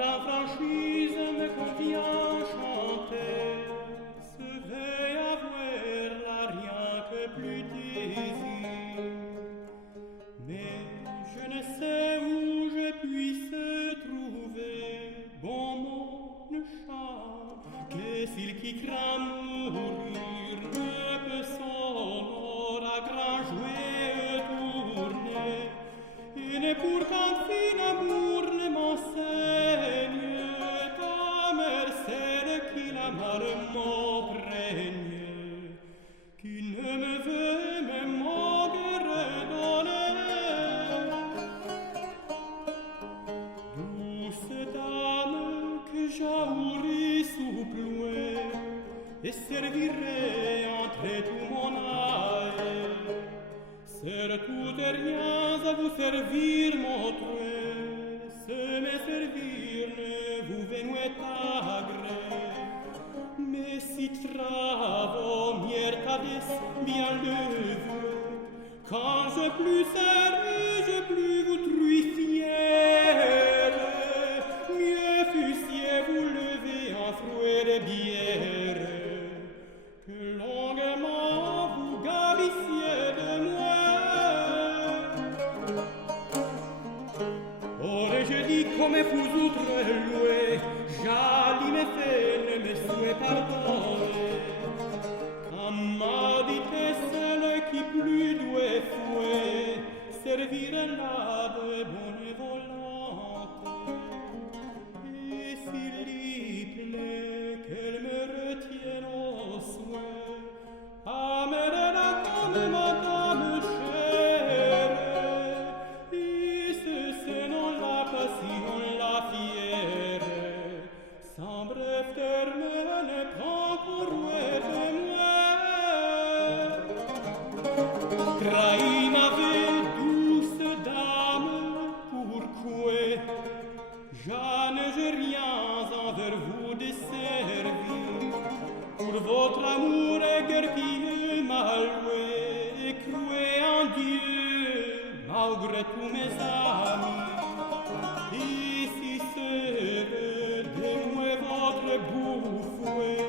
Votre franchise me convient chanter, serait avoir là rien que plus désir. Mais je ne sais où je puisse trouver bon mot ne chante que s'il qui craint mourir ne peut son or à grand jouet tourner. Et n'est pour qu'un fin amour ne m'enseigne ta merced qui la mal m'opprègne, qui ne me veut me maugre donner. Douce dame que j'aurai souploué et servirai entre tout mon âge, surtout de rien à vous servir montrer, se me servir ne vous venouet à gré. Mais si travo miertades bien le veux, quand je plus servis, je plus vous trui fière, mieux fussiez vous lever en fruit de bière, que longuement vous gavissiez de moi. Aurais-je dit comme vous outre loué, j'allie mes faits, ne me souhait pardonner. Quand m'a dit celle qui plus doué fouet, servir là de bonne volonté. Et s'il plaît qu'elle me retienne au soin, amène-la comme madame chère, et ce non la passion, la fière, sans bref terme ne prend pour de moi. Trahi m'avait douce dame, pourquoi j'ai rien envers vous de servir, pour votre amour guerrier m'a loué et croué en Dieu, malgré tous mes amis. Et si c'est de moi votre bouffouet,